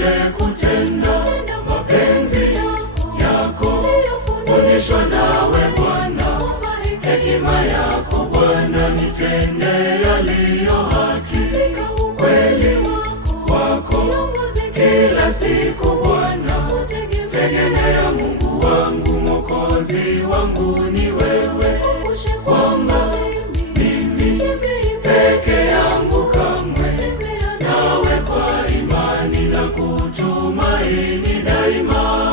nifundishe kutenda mapenzi yako, fundishwa nawe Bwana, hekima yako Bwana, nitende yaliyo haki, kweli wako kila siku Bwana, tegemea Mungu wangu, Mwokozi wangu ni wewe, kwamba mimi peke yangu kamwe, nawe kwa imani na kutumaini daima.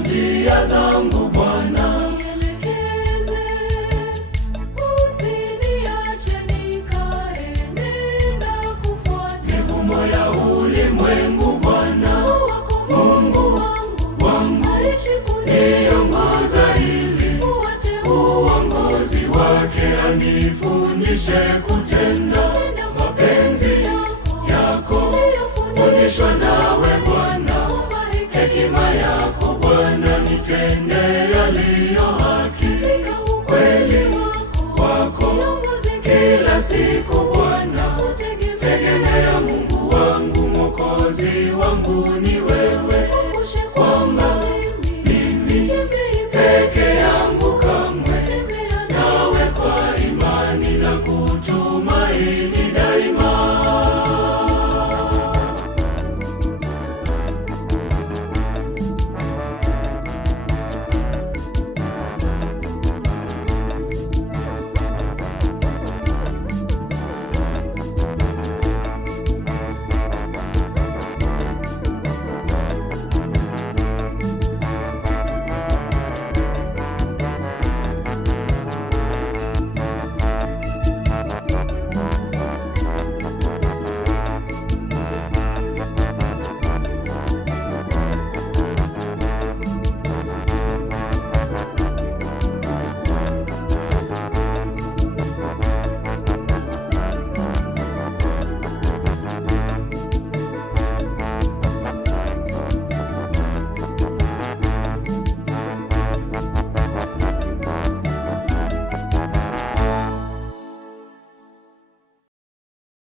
Njia zangu Bwana, nielekeze, usiniache nikaende na kufuata mivumo ya ulimwengu Bwana, Mungu wangu, niongoza ili uongozi wake, anifundishe kutenda mapenzi yako, fundishwa nawe Bwana, hekima yako Bwana, nitende yaliyo haki, kweli wako kila siku Bwana, tegemea Mungu wangu, Mwokozi wangu ni wewe, kwamba mimi